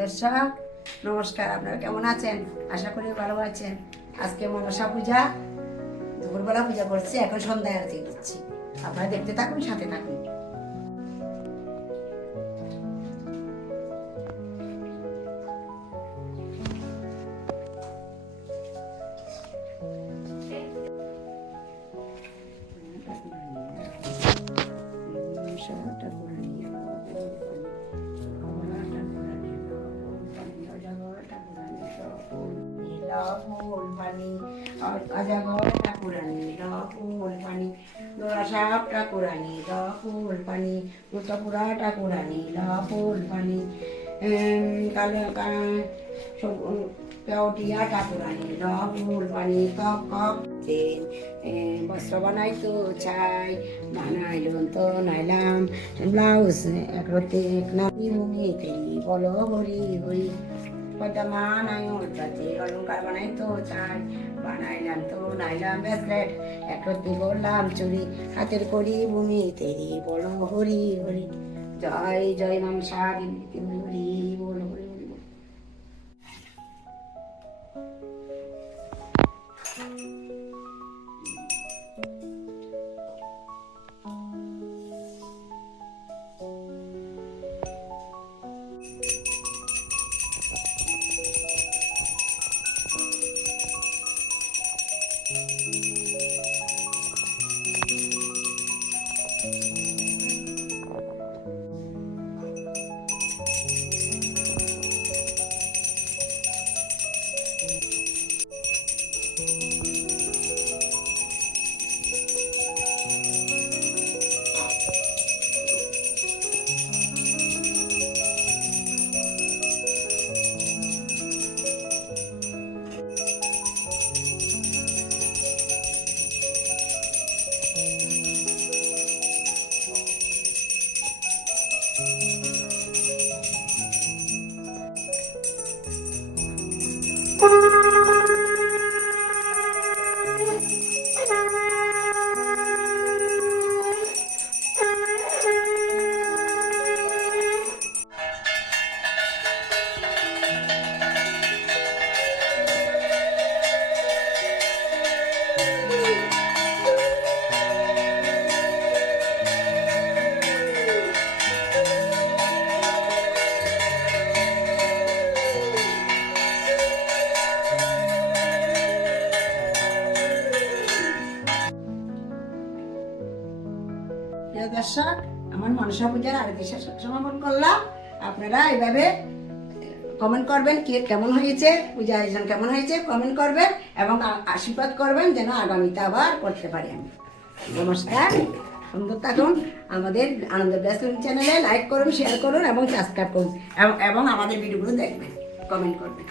দর্শক নমস্কার, আপনারা কেমন আছেন? আশা করি ভালো আছেন। আজকে মনসা পূজা, দুপুরবেলা পূজা করছি, এখন সন্ধ্যায় আরতি দিচ্ছি। আপনারা দেখতে থাকুন, সাথে থাকুন। ফুল পানি অজাগর ঠাকুরানি ফুল পানি দোড়াসাপ ঠাকুরানি ফুল পানি উত্তপুরা ঠাকুরানি ফুল পানি কালো পেওটিয়া ঠাকুরানি ফুল পানি কক কক বস্ত্র বানাইতো চাই বানাইলাম তো নাইলাম ব্লাউজ একরতে এক নামি ভূমিতে বলো হরি হরি পদ্মা নাইতে অলঙ্কার বানাইতো চাই বানাইলাম তো নাইলাম ব্রেসলেট একরতি বললাম চুরি হাতের করি ভূমিতে বলো হরি হরি জয় জয় মনসা দেবী হরি বলো হরি হরি বল। প্রিয় দর্শক, আমার মনসা পূজার আরতি সমাপন করলাম। আপনারা এইভাবে কমেন্ট করবেন কেমন হয়েছে, পূজা আয়োজন কেমন হয়েছে কমেন্ট করবেন এবং আশীর্বাদ করবেন যেন আগামীতে আবার করতে পারি আমি। নমস্কার, সুন্দর থাকুন। আমাদের আনন্দ ব্লেসিং চ্যানেলে লাইক করুন, শেয়ার করুন এবং সাবস্ক্রাইব করুন এবং আমাদের ভিডিওগুলো দেখবেন, কমেন্ট করবেন।